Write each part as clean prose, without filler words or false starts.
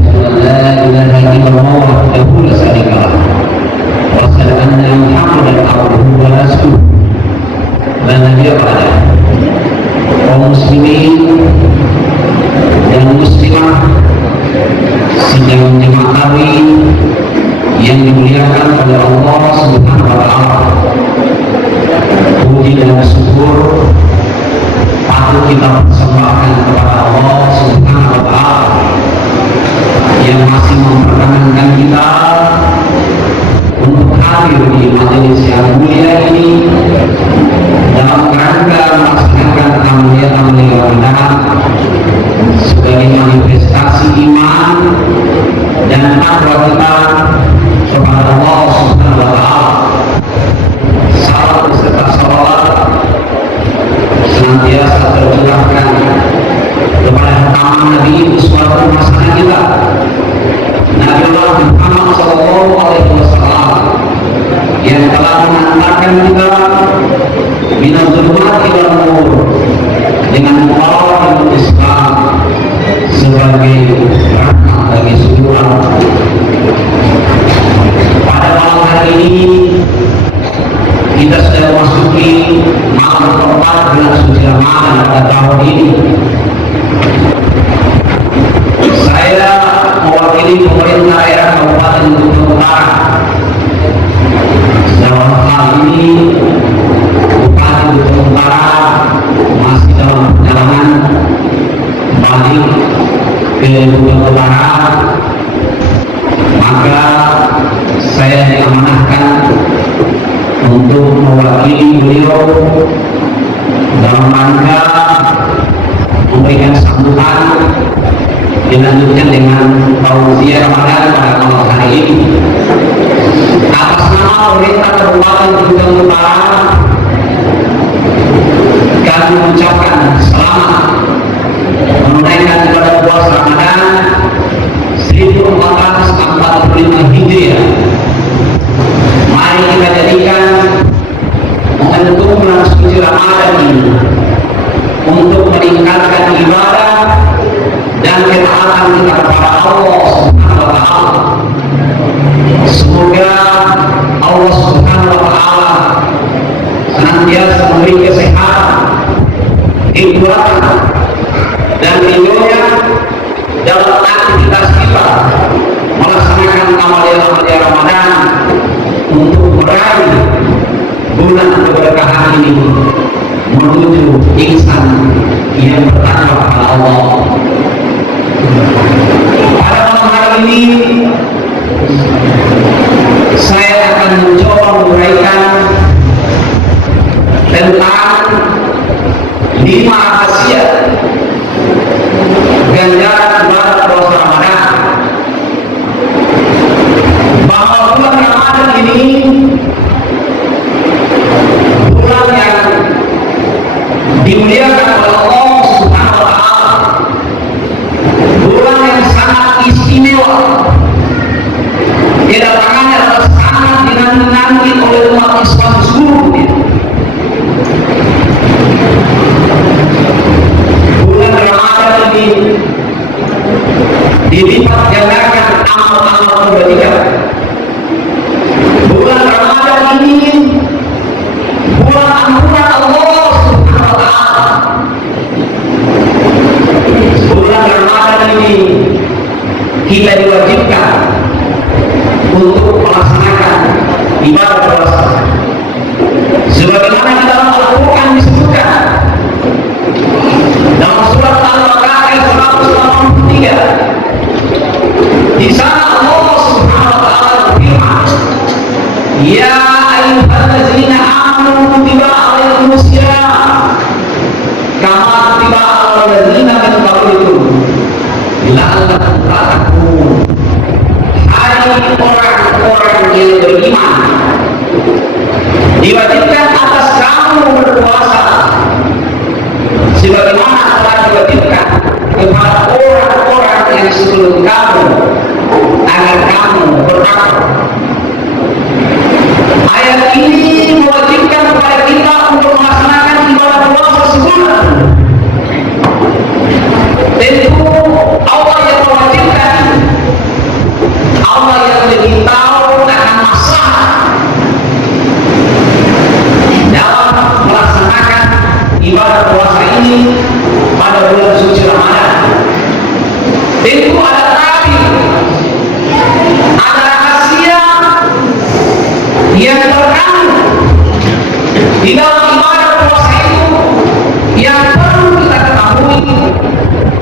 أشهد أن لا إله إلا الله وحده لا شريك له وأشهد أن محمدا عبده ورسوله لا نبي بعده. Kaum muslimin dan muslimah sidang jemaah tarawih yang dimuliakan oleh Allah Subhanahu wa taala. Puji dan syukur patut kita persembahkan kepada Allah Subhanahu wa taala yang masih memperkenankan kita untuk hadir di majelis yang mulia ini dalam rangka melaksanakan amalia-amalia Ramadan sebagai manifestasi iman dan takwa kita kepada Allah Subhanahu wa taala. Salam beserta salawat senantiasa tercurahkan kepada utama Nabi uswatun hasanah kita, Nabi Allah Muhammad sallallahu alaihi wasallam yang telah mengantarkan kita minal zulumati wal nur dengan membawa Islam sebagai rahmat bagi seluruh alam. Pada malam hari ini kita sudah memasuki malam keempat bulan suci Ramadan pada tahun ini. Saya mewakili pemerintah daerah Kabupaten Bogor Utara dalam hal ini Bupati Bogor Utara masih dalam perjalanan balik ke Bogor Utara, maka saya diamanahkan untuk mewakili beliau dalam rangka memberikan sambutan dilanjutkan dengan tausiah Ramadan pada malam hari ini. Atas nama pemerintah Kabupaten Bogor Utara, kami mengucapkan selamat menunaikan ibadah puasa Ramadan 1445 Hijriah. Mari kita jadikan momentum bulan suci Ramadan ini untuk meningkatkan ibadah dan ketaatan kita kepada Allah Subhanahu wa taala. Semoga Allah Subhanahu wa taala senantiasa memberi kesehatan, kekuatan dan ridhonya dalam aktivitas kita melaksanakan amalia-amalia Ramadan untuk meraih bulan keberkahan ini menuju insan yang bertakwa kepada Allah. Pada malam hari ini saya akan mencoba menguraikan tentang 5 khasiat ganjaran ibadah puasa Ramadan. Bahwa bulan Ramadan ini bulan yang dimuliakan oleh Allah Subhanahu wa taala, bulan yang sangat istimewa, kedatangannya adalah sangat dinanti oleh umat Islam seluruh dunia. Bulan Ramadan ini dilipat gandakan amal-amal kebaikan. Bulan Ramadan ini bulan ampunan Allah Subhanahu wa taala. Bulan Ramadan ini kita diwajibkan untuk melaksanakan ibadah puasa. Sebagaimana di dalam Al-Quran disebutkan dalam surat Al-Baqarah ayat 183, di sana Allah Subhanahu wa taala berfirman, ya ayyuhallazina amanu kutiba alaikumusiyam kama kutiba alal ladzina min qablikum la'allakum tattaqun. Hai orang-orang yang beriman, diwajibkan atas kamu berpuasa sebagaimana telah diwajibkan kepada orang-orang yang Di dalam ibadah puasa itu yang perlu kita ketahui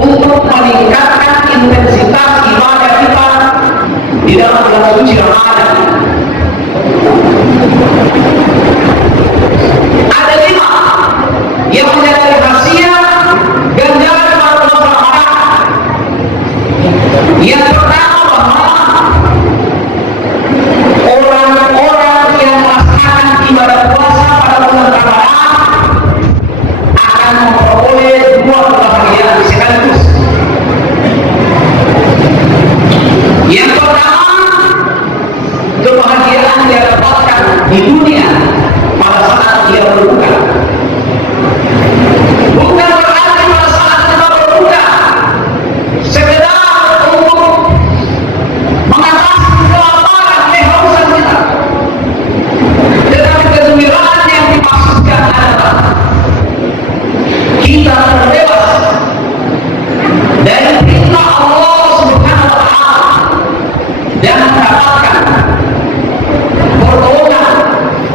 untuk meningkatkan intensitas ibadah kita di dalam bulan suci Ramadan. Ada 5 yang menjadi rahasia ganjaran pada bulan Ramadan. Yang pertama bahwa orang-orang yang melaksanakan ibadah puasa pada bulan Ramadan akan memperoleh 2 kebahagiaan sekaligus. Yang pertama, kebahagiaan dia dapatkan di dunia pada saat dia berbuka. Bukan berarti pada saat kita berbuka sekedar untuk mengatasi kelaparan, kehausan kita, tetapi kegembiraan yang dimaksudkan adalah kita terbebas dari perintah Allah Subhanahu wa Ta'ala dan mendapatkan pertolongan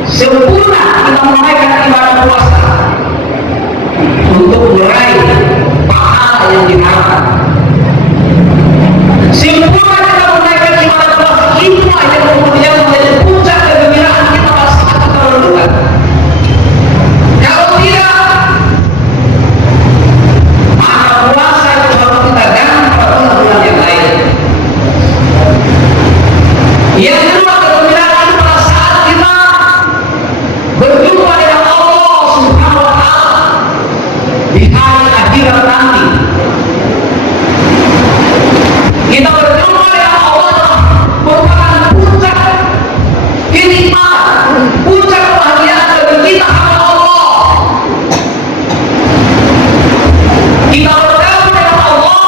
sempurna kita menunaikan ibadah puasa untuk meraih pahala yang diharapkan. Sempurna kita menunaikan ibadah puasa itu yang kemudian menjadi puncak kegembiraan kita pada saat kita berbuka. Kalau tidak, maka puasa itu harus kita ganti pada bulan-bulan yang lain. Yang kedua, kegembiraan itu pada saat kita berjumpa dengan Allah Subhanahu wa Ta'ala di hari akhirat nanti. Kita berjumpa dengan Allah merupakan puncak kenikmatan, puncak kebahagiaan bagi kita kepada Allah. Kita bertemu dengan Allah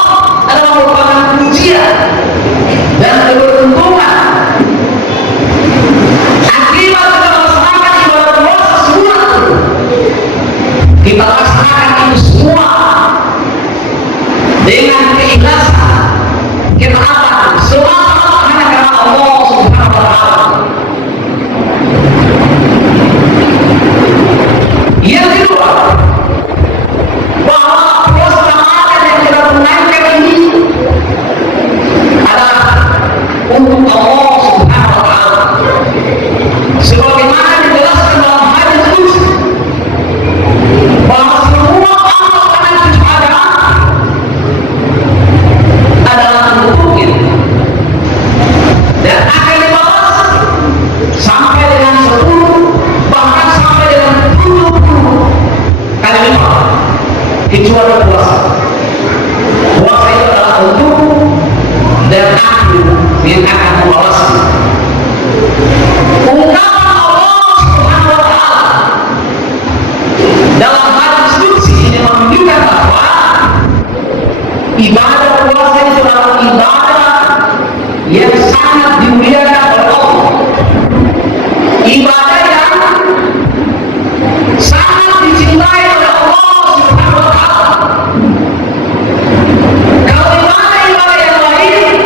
adalah merupakan pujian dan keberuntungan. Akibat kita melaksanakan ibadah puasa semua, kita laksanakan itu semua dengan keikhlasan, ketaatan, semata hanya karena Allah Subhanahu wa Ta'ala. Yang kedua, bahwa puasa Ramadan yang kita tunaikan ini adalah untuk Allah Subhanahu wa Ta'ala. Sebagaimana dijelaskan dalam hadis qudsi bahwa semua amal pada ibadah adalah untuknya dan akan dibalas sampai dengan 10 bahkan sampai dengan 70 kali lipat kecuali puasa. Puasa itu adalah untuk dan aku yang akan membalasnya. Ungkapan Allah Subhanahu wa Ta'ala dalam hadis qudsi ini menunjukkan bahwa ibadah puasa itu adalah ibadah yang sangat dimuliakan oleh Allah. Ibadah yang sangat dicintai oleh Allah Subhanahu wa Ta'ala. Kalau ibadah yang lain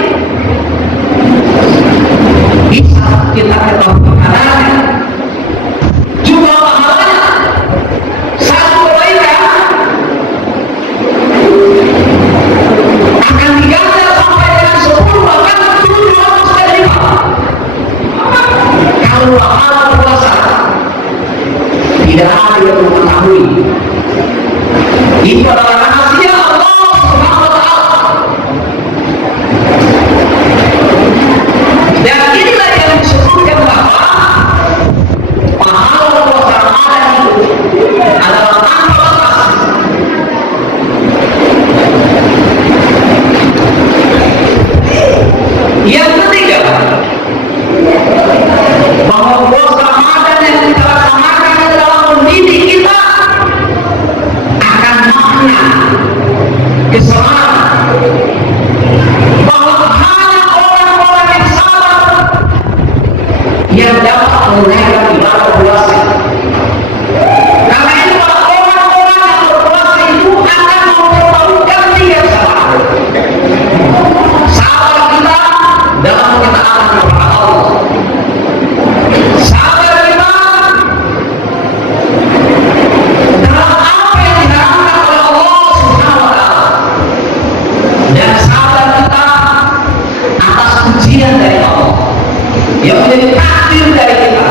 yang menjadi takdir dari kita,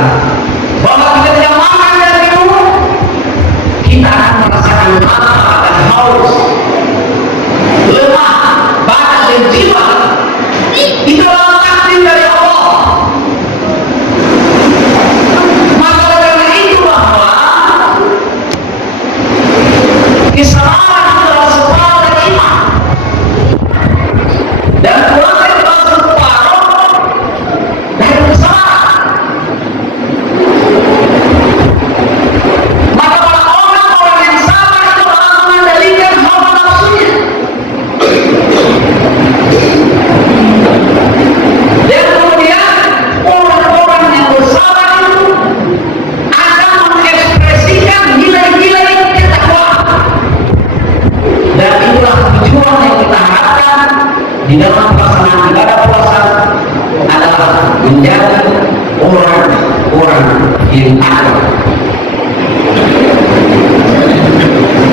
bahwa kita tidak makan dan minum, kita akan merasakan lapar dan haus, lemah badan dan jiwa. Itu adalah takdir dari Allah. Maka karena itu bahwa kesabaran itu adalah sebuah dari iman, dan puasa itu adalah separuh dari kesabaran. Maka para orang-orang yang sabar itu akan mengendalikan hawa nafsunya, dan kemudian orang-orang yang bersabar itu akan mengekspresikan nilai-nilai ketakwaan. Dan itulah tujuan yang kita harapkan di dalam pelaksanaan ibadah puasa, adalah menjadi orang-orang yang takwa.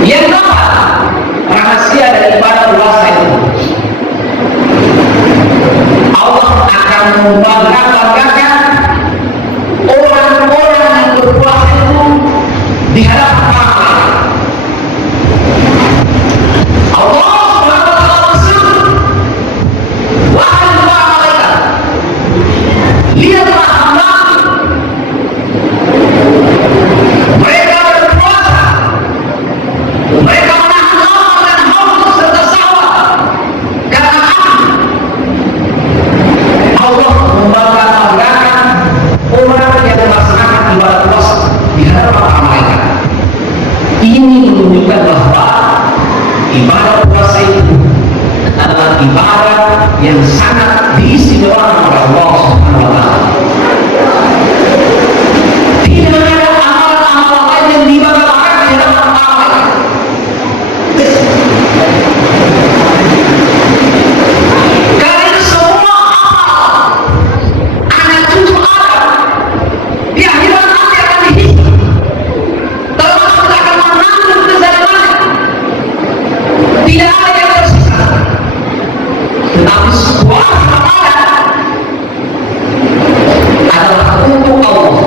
Yang keempat, rahasia dari ibadah puasa itu, Allah akan membanggakan orang-orang yang berpuasa itu di hadapan para malaikat. Allah Subhanahu wa taala berseru, wahai para malaikat, lihatlah hamba-Ku, mereka berpuasa, mereka menahan lapar dan haus serta syahwat karena Aku. Allah membanggakan orang yang melaksanakan ibadah puasa di hadapan para malaikat. Ini menunjukkan bahwa ibadah puasa itu adalah ibadah yang sangat diistimewakan oleh Allah Subhanahu wa taala. Tidak ada amalan-amalan lain yang dibanggakan di hadapan para malaikat. Karena itu semua amal anak cucu Adam di akhirat nanti akan dihisab. Termasuk akan menanggung kezalimannya. Tidak ada yang tersisa. Tetapi sebuah amalan adalah untuk Allah.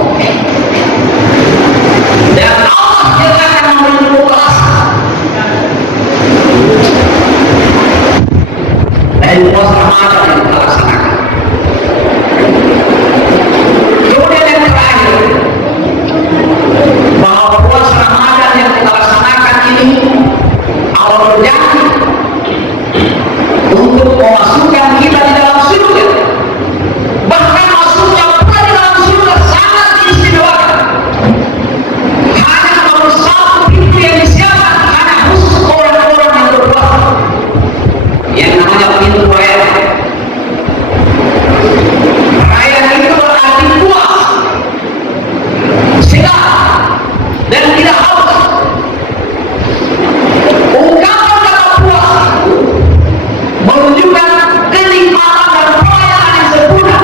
Dan Allah yang akan memberi balasan. Dari puasa Ramadan yang kita laksanakan. Kemudian yang terakhir, bahwa puasa Ramadan yang kita laksanakan ini Allah berjanji untuk memasukkan kita di dalam surga. Bahkan masuknya pula di dalam surga sangat diistimewakan. Hanya nomor satu pintu yang disiapkan hanya khusus orang-orang yang berpuasa, yang namanya pintu raya. Raya itu berarti puas, sehat, dan tidak haus. Ungkapan kata puas itu menunjukkan kenikmatan dan pelayanan yang sempurna.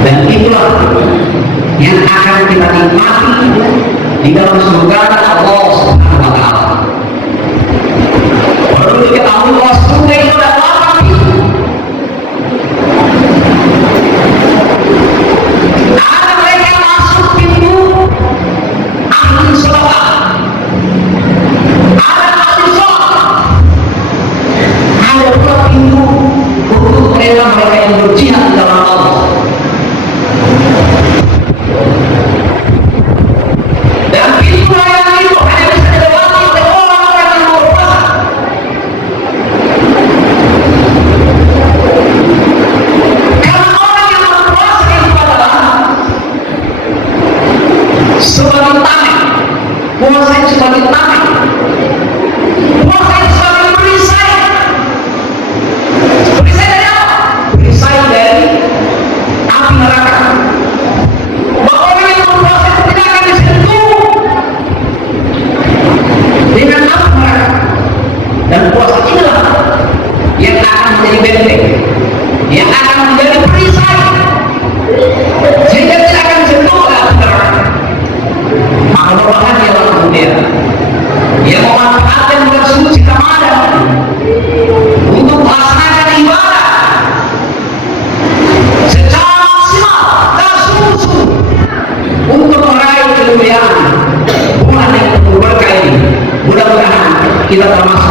Dan itulah yang akan kita nikmati di dalam surga Allah Subhanahu wa taala. Perlu diketahui bahwa surga itu adalah 8 pintu. Ada mereka yang masuk pintu ahli sholat, ada ahli sholat, ada pula pintu untuk mereka yang berjihad di dalam Allah. Dan pintu yang ini kita termasuk